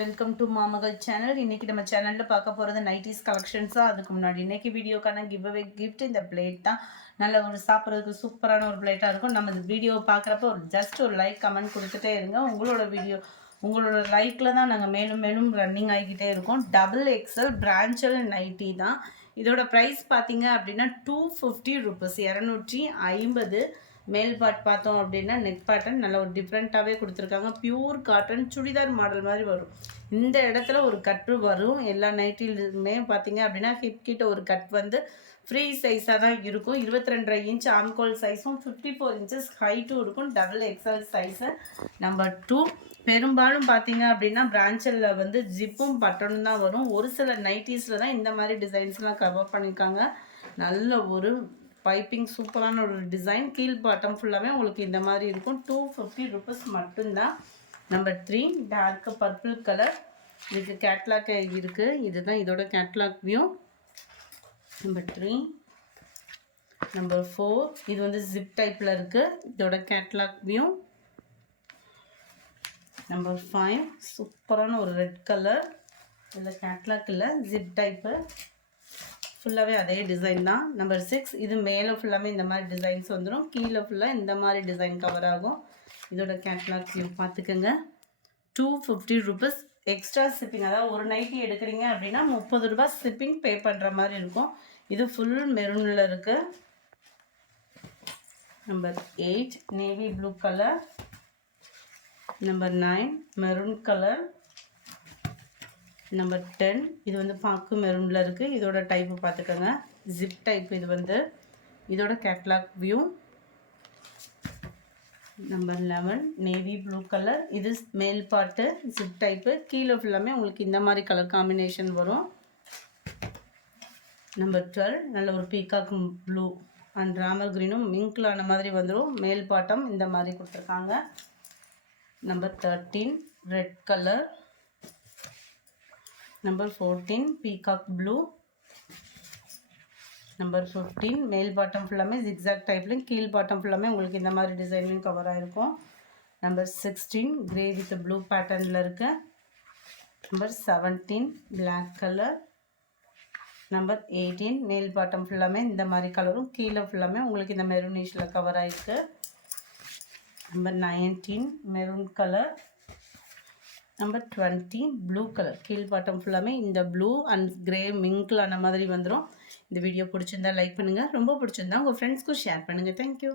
Welcome to மாமகள் channel. இன்றைக்கி நம்ம சேனலில் பார்க்க போகிறது நைட்டிஸ் கலெக்ஷன்ஸாக. அதுக்கு முன்னாடி இன்றைக்கி வீடியோக்கான கிஃப்ட் இந்த பிளேட் தான். நல்ல ஒரு சாப்பிட்றதுக்கு சூப்பரான ஒரு பிளேட்டாக இருக்கும். நம்ம இந்த வீடியோவை பார்க்குறப்போ ஜஸ்ட் ஒரு லைக் கமெண்ட் கொடுத்துட்டே இருங்க. உங்களோட லைக்கில் தான் நாங்கள் மேலும் மேலும் ரன்னிங் ஆகிக்கிட்டே இருக்கோம். XXL பிரான்ச்சல் நைட்டி தான். இதோட ப்ரைஸ் பார்த்தீங்க அப்படின்னா 250 ரூபீஸ், 250. மேல் பார்ட் பார்த்தோம் அப்படின்னா நெக் பேட்டர்ன் நல்ல ஒரு டிஃப்ரெண்ட்டாகவே கொடுத்துருக்காங்க. பியூர் காட்டன் சுடிதார் மாடல் மாதிரி வரும். இந்த இடத்துல ஒரு கட்டு வரும். எல்லா நைட்டிலுமே பார்த்தீங்க அப்படின்னா ஹிப் கிட்ட ஒரு கட் வந்து ஃப்ரீ சைஸாக தான் இருக்கும். 22.5 இன்ச் ஆம்கோல் சைஸும் 54 இன்ச்சஸ் ஹைட்டும் இருக்கும். XXL size. நம்பர் 2. பெரும்பாலும் பார்த்தீங்க அப்படின்னா பிரான்ச்சலில் வந்து ஜிப்பும் பட்டனும் தான் வரும். ஒரு சில நைட்டிஸில் தான் இந்த மாதிரி டிசைன்ஸ்லாம் கவர் பண்ணியிருக்காங்க. நல்ல ஒரு பைப்பிங் சூப்பரான ஒரு டிசைன். கீழ் பாட்டம் ஃபுல்லாகவே உங்களுக்கு இந்த மாதிரி இருக்கும். 250 ரூபீஸ் மட்டும்தான். நம்பர் 3. Dark purple colour. இதுக்கு கேட்லாக் இருக்குது. இதுதான் இதோட கேட்லாக் வியூ. நம்பர் 3. நம்பர் 4. இது வந்து ஜிப் டைப்பில் இருக்குது. இதோட கேட்லாக் வியூ. நம்பர் 5. சூப்பரான ஒரு ரெட் கலர். இதில் கேட்லாக் இல்லை, ஜிப் டைப்பு. ஃபுல்லாகவே அதே டிசைன் தான். நம்பர் 6. இது மேலே ஃபுல்லாகவே இந்த மாதிரி டிசைன்ஸ் வந்துடும். கீழே ஃபுல்லாக இந்த மாதிரி டிசைன் கவர் ஆகும். இதோட கேட்லாக் வியூ பார்த்துக்கோங்க. 250 ரூபீஸ் எக்ஸ்ட்ரா ஷிப்பிங். அதாவது ஒரு நைட்டி எடுக்கிறீங்க அப்படின்னா 30 ரூபாய் ஷிப்பிங் பே பண்ணுற மாதிரி இருக்கும். இது ஃபுல் மெரூனில் இருக்குது. Number 8. Navy blue colour. Number 9. Maroon colour. Number 10. இது வந்து பாக்கு மெரூனில் இருக்குது. இதோட டைப்பு பார்த்துக்கோங்க, ஜிப் டைப். இது வந்து இதோட catalogue view. Number 11. Navy blue colour. இது மேல் பார்ட்டு ஜிப் டைப்பு. கீழே ஃபுல்லாமே உங்களுக்கு இந்த மாதிரி கலர் காம்பினேஷன் வரும். நம்பர் 12. நல்ல ஒரு பீகாக் ப்ளூ அண்ட் ராமர் க்ரீனும் மிங்க்லான மாதிரி வந்துடும். மேல் பாட்டம் இந்த மாதிரி கொடுத்துருக்காங்க. Number 13. Red colour. Number 14. Peacock blue. Number 15. மேல் பாட்டம் ஃபுல்லாமே ஜிக்ஸாக் டைப்லையும் கீழ் பாட்டம் ஃபுல்லாமே உங்களுக்கு இந்த மாதிரி டிசைன்லையும் கவர் ஆகிருக்கும். நம்பர் 16. கிரே வித் ப்ளூ பேட்டர்னில் இருக்கு. நம்பர் 17. Black colour. நம்பர் 18. மேல் பாட்டம் ஃபுல்லாமே இந்த மாதிரி கலரும் கீழே ஃபுல்லாமே உங்களுக்கு இந்த மெரூனிஷில் கவர் ஆகிருக்கு. Number 19. Maroon colour. Number 20. Blue colour. கீழ் பாட்டம் ஃபுல்லாமே இந்த ப்ளூ அண்ட் கிரே மிங்க்லான மாதிரி வந்துடும். இந்த வீடியோ பிடிச்சிருந்தா லைக் பண்ணுங்கள். ரொம்ப பிடிச்சிருந்தா உங்கள் ஃப்ரெண்ட்ஸ்க்கும் ஷேர் பண்ணுங்கள். தேங்க்யூ.